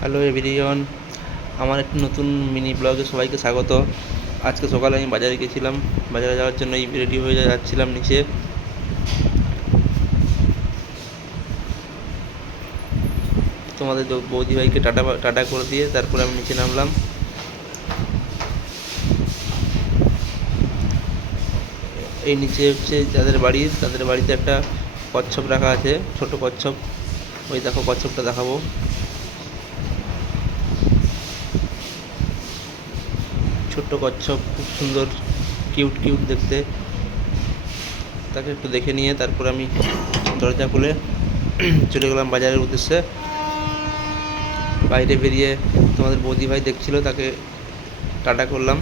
Hello everyone, আমার একটি নতুন মিনি ব্লগে সবাইকে স্বাগত। আজকে সকালে আমি বাজারে গেছিলাম। বাজারে যাওয়ার জন্য এই রেডি হয়ে যাচ্ছিলাম নিচে। তোমাদের বৌদি ভাইকে টাটা টাটা করে দিয়ে তারপরে আমি নিচে নামলাম। এই নিচে হচ্ছে যাদের বাড়ি, তাদের বাড়িতে একটা কচ্ছপ রাখা আছে, ছোট কচ্ছপ। ওই দেখো কচ্ছপটা দেখাবো। ছোট্ট কচ্ছপ, খুব সুন্দর, কিউট কিউট দেখতে। তাকে একটু দেখে নিয়ে তারপর আমি দরজা খুলে চলে গেলাম বাজারের উদ্দেশ্যে। বাইরে বেরিয়ে তোমাদের বৌদি ভাই দেখছিল, তাকে টাটা করলাম,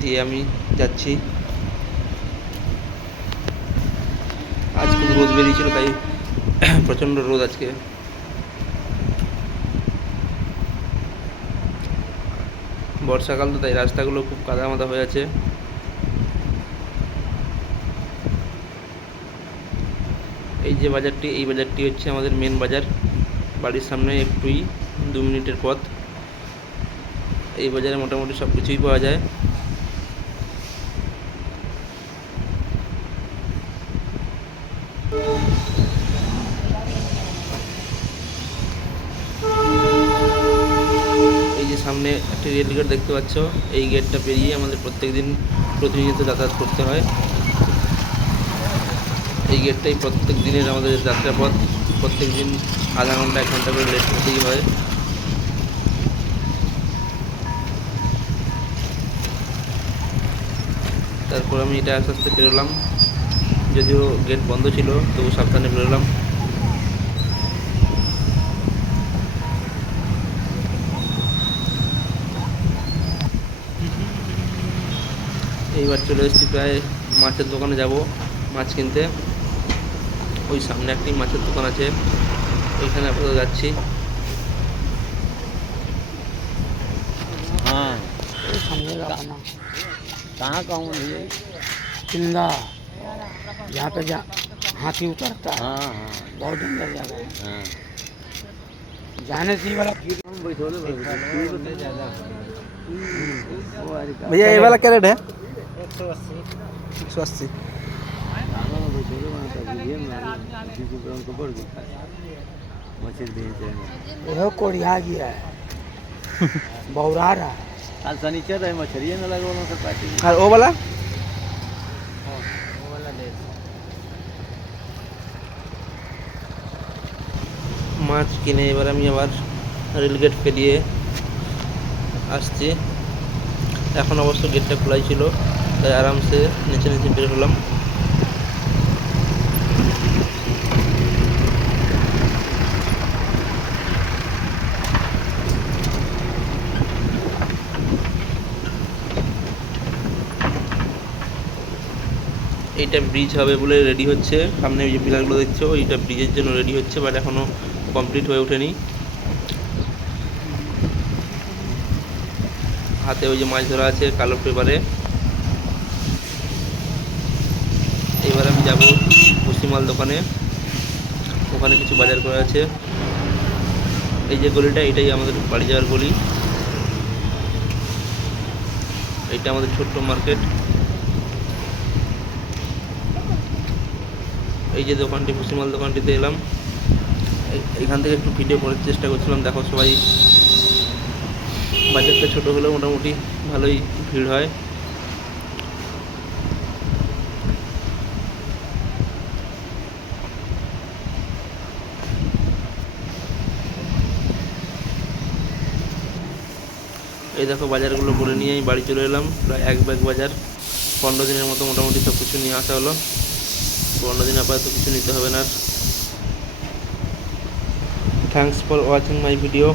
দিয়ে আমি যাচ্ছি। আজ খুব রোদ বেরিয়েছিল, তাই প্রচণ্ড রোদ আজকে। বর্ষাকাল তো, তাই রাস্তাগুলো খুব কাদা মাদা হয়ে আছে। এই যে বাজারটি, এই বাজারটি হচ্ছে আমাদের মেন বাজার। বাড়ির সামনে একটুই 2 মিনিটের পথ। এই বাজারে মোটামুটি সব কিছুই পাওয়া যায়। এই যে সামনে একটি রেল গেট দেখতে পাচ্ছ, এই গেটটা পেরিয়ে আমাদের প্রতিনিয়ত যাতায়াত করতে হয়। এই গেটটাই প্রত্যেক দিনের আমাদের যাত্রাপথ। প্রত্যেক দিন আধা ঘন্টা 1 ঘন্টা করে লেট হতেই হয়। তারপর আমি এটা আস্তে আস্তে বেরোলাম, যদিও গেট বন্ধ ছিল, তবু সাবধানে বেরোলাম। এইবার চলে এসেছি প্রায় মাছের দোকানে যাব মাছ কিনতে। ওই সামনে একটি মাছের দোকান আছে, ওইখানে আপাতত যাচ্ছি। हाँ सामने लगाना कहाँ कहूँ भैया चिंदा यहाँ पे हाथी उतरता है। हाँ हाँ बहुत डेंजर जगह है। हाँ जाने से ही वाला भैया ये वाला क्या रेट है? 180 180। यह कोरिया गया है बौरा रहा है। आज शनिचर है, मछली न लगा से पार्टी। और वो वाला মাছ কিনে এবার আমি আবার রেলগেট পেরিয়ে আসছি। এখন অবশ্য গেটটা খোলাই ছিল, তাই আরামসে নিচে নিচে বের হলাম। এইটা ব্রিজ হবে বলে রেডি হচ্ছে। সামনে ওই যে পিলারগুলো দেখছো, ওইটা ব্রিজের জন্য রেডি হচ্ছে, বাট এখনও কমপ্লিট হয়ে ওঠেনি। হাতে ওই যে মাছ ধরা আছে কালো পেপারে। এবার আমি যাব ভুসিমাল দোকানে, ওখানে কিছু বাজার করা আছে। এই যে গলিটা, এটাই আমাদের বাড়ি যাওয়ার গলি। এইটা আমাদের ছোট্ট মার্কেট। এই যে দোকানটি, ভুসিমাল দোকানটিতে এলাম। এখান থেকে একটু ভিডিও করার চেষ্টা করছিলাম। দেখো সবাই, বাজারটা ছোট হলেও মোটামুটি ভালোই ভিড় হয়। এই দেখো বাজারগুলো করে নিয়ে আমি বাড়ি চলে এলাম। প্রায় 1 ব্যাগ বাজার, 15 দিনের মতো মোটামুটি সব কিছু নিয়ে আসা হলো। 15 দিন আপাতত কিছু নিতে হবে না। Thanks for watching my video.